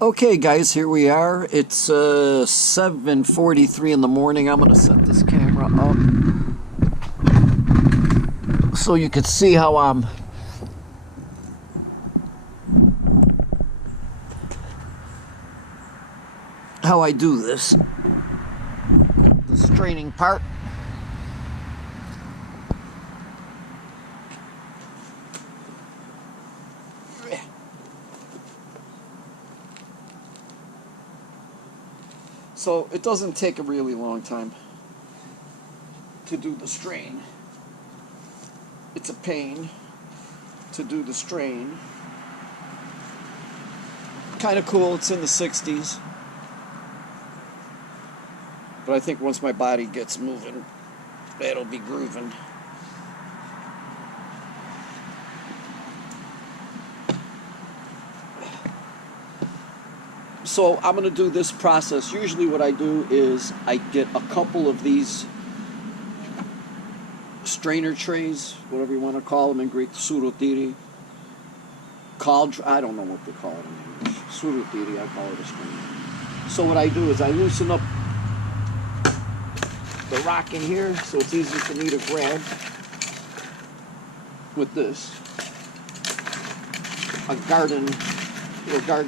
Okay, guys, here we are. It's 7:43 in the morning. I'm going to set this camera up so you can see how I do this. The straining part. So it doesn't take a really long time to do the strain. It's a pain to do the strain. Kind of cool, it's in the 60s. But I think once my body gets moving, that'll be grooving. So I'm going to do this process. Usually what I do is I get a couple of these strainer trays, whatever you want to call them in Greek, surutiri. I don't know what they call it in English. Surutiri, I call it a strainer. So what I do is I loosen up the rock in here so it's easy for me to grab with this. A garden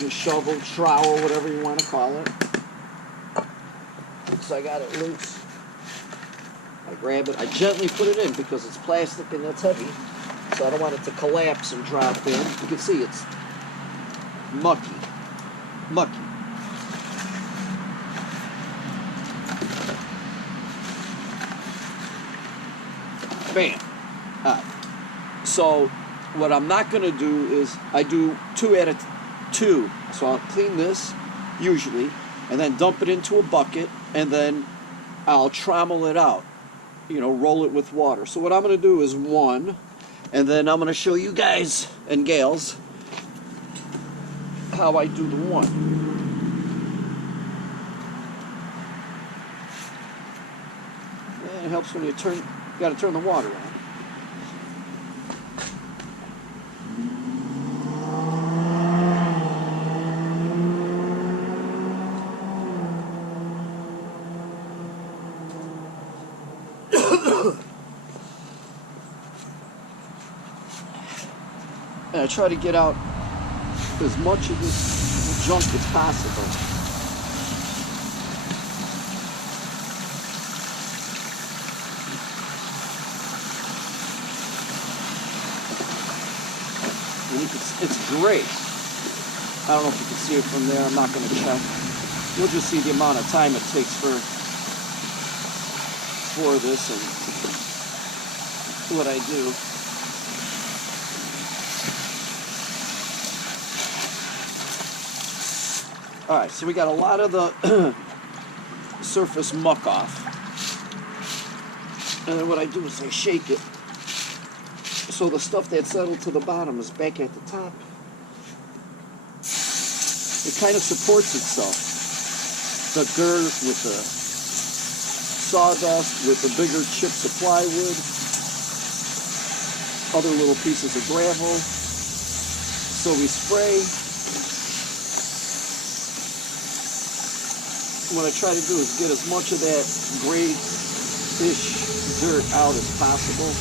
shovel, trowel, whatever you want to call it. So I got it loose. I grab it, I gently put it in because it's plastic and it's heavy. So I don't want it to collapse and drop in. You can see it's mucky. Bam. Alright. So what I'm not going to do is I do two. So I'll clean this, usually, and then dump it into a bucket, and then I'll trommel it out. Roll it with water. So what I'm going to do is one, and then I'm going to show you guys and gals how I do the one. And it helps when you got to turn the water on. And I try to get out as much of this junk as possible. And it's great. I don't know if you can see it from there. I'm not going to check. You'll just see the amount of time it takes for this and what I do. Alright, so we got a lot of the surface muck off. And then what I do is I shake it. So the stuff that settled to the bottom is back at the top. It kind of supports itself. The dirt with the sawdust, with the bigger chips of plywood, other little pieces of gravel. So we spray. What I try to do is get as much of that grayish dirt out as possible.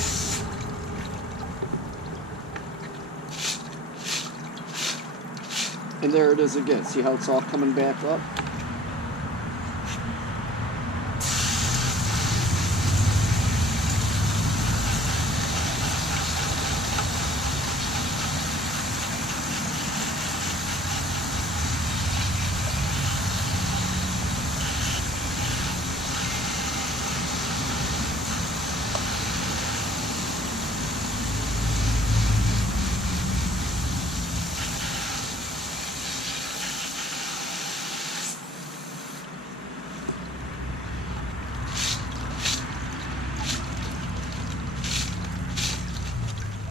And there it is again. See how it's all coming back up?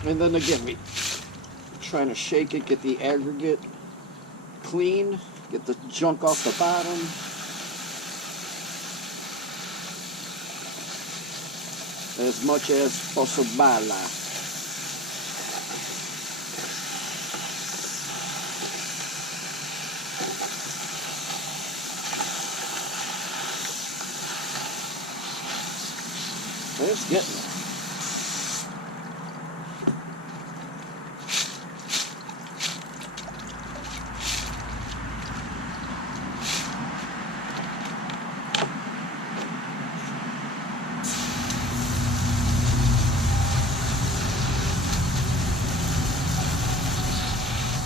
And then again, we trying to shake it, get the aggregate clean, get the junk off the bottom. As much as possible. just getting there.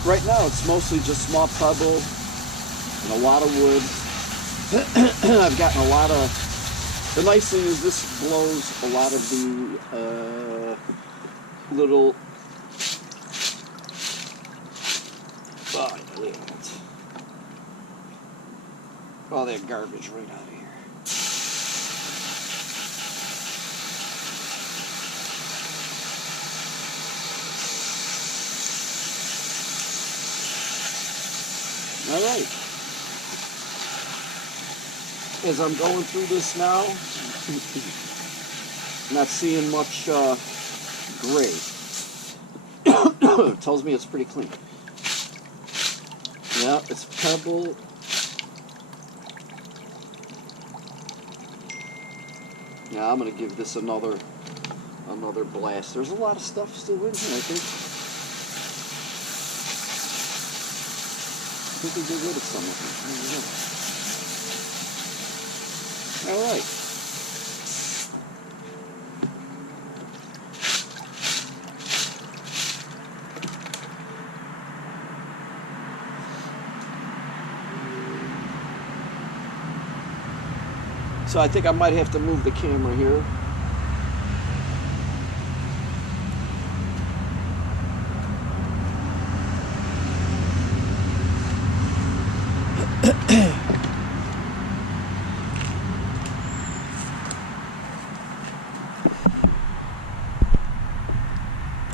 Right now it's mostly just small pebble and a lot of wood. I've gotten a lot of, the nice thing is this blows a lot of the little, all that garbage right out of here. All right. As I'm going through this now, not seeing much gray. It tells me it's pretty clean. Yeah, it's pebble. Yeah, I'm gonna give this another blast. There's a lot of stuff still in here, I think. I think we get rid of some of them. All right. So I think I might have to move the camera here.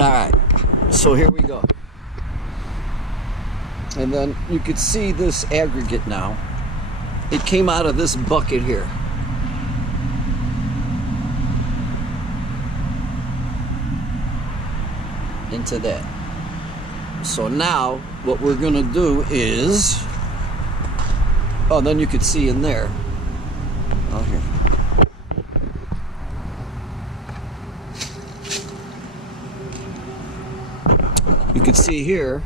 All right, so here we go. And then you could see this aggregate now. It came out of this bucket here. Into that. So now what we're gonna do is, oh, then you could see in there. Oh, here. You can see here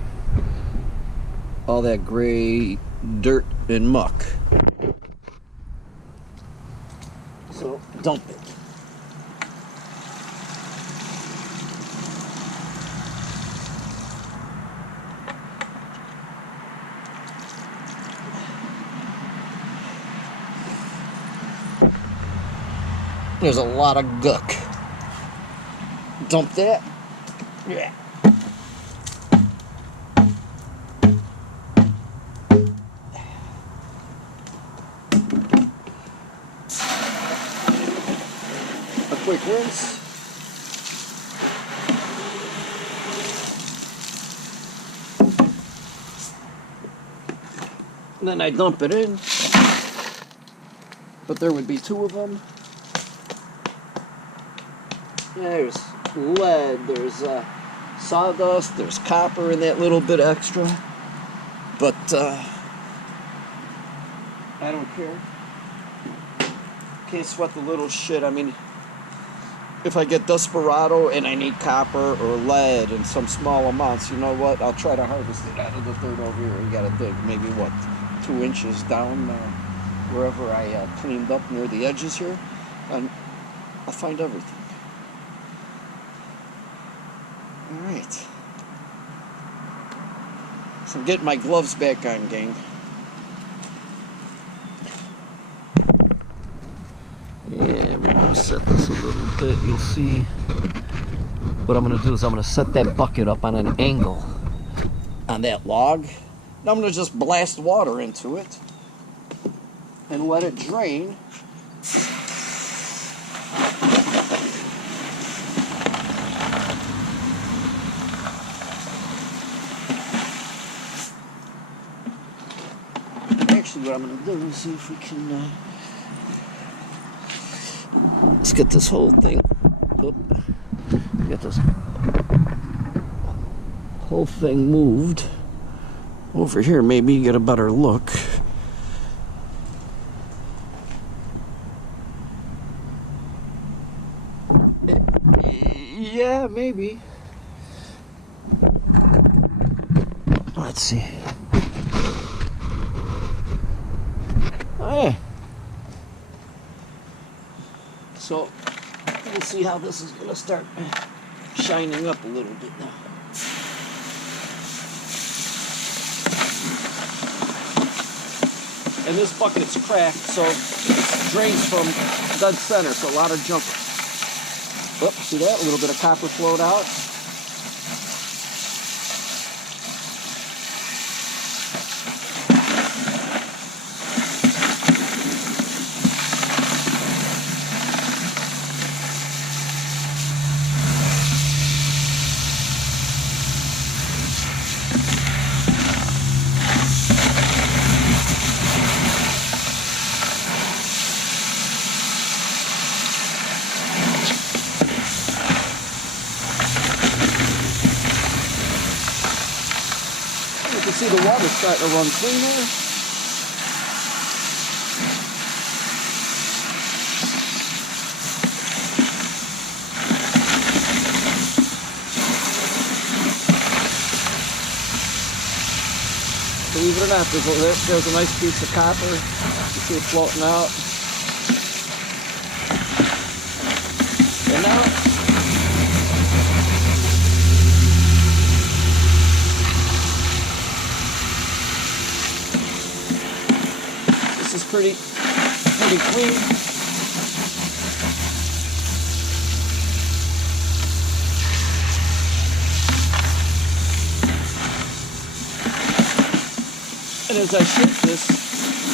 all that gray dirt and muck. So dump it. There's a lot of guck. Dump that. Yeah. A quick rinse. And then I dump it in. But there would be two of them. There's lead, there's sawdust, there's copper and that little bit extra. But I don't care. Can't sweat the little shit. I mean, if I get desperado and I need copper or lead in some small amounts, you know what? I'll try to harvest it out of the dirt over here. You gotta dig maybe, what, 2 inches down wherever I cleaned up near the edges here. And I'll find everything. Alright. So I'm getting my gloves back on, gang. Yeah, we're going to set this a little bit. You'll see what I'm going to do is I'm going to set that bucket up on an angle on that log. Now I'm going to just blast water into it and let it drain. Actually, what I'm going to do is see if we can, let's get this whole thing, get this whole thing moved over here. Maybe you get a better look. maybe. Let's see. Oh, yeah. So we'll see how this is going to start shining up a little bit now. And this bucket's cracked, so it drains from dead center, so a lot of junk. Oh, see that? A little bit of copper flowed out. You can see the water's starting to run cleaner. Believe it or not, there's a nice piece of copper. You see it floating out. And now, this is pretty clean. And as I shake this,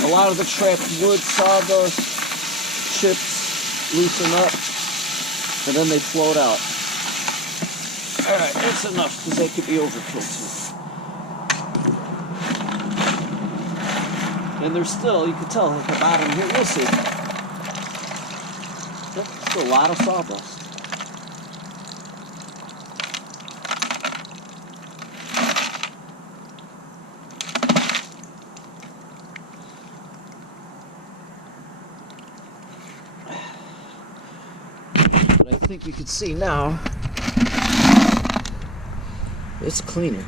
a lot of the trapped wood, sawdust, chips loosen up, and then they float out. Alright, that's enough, because that could be overkill too. And there's still, you can tell at the bottom here, we'll see. Yep, still a lot of sawdust. I think you can see now it's cleaner.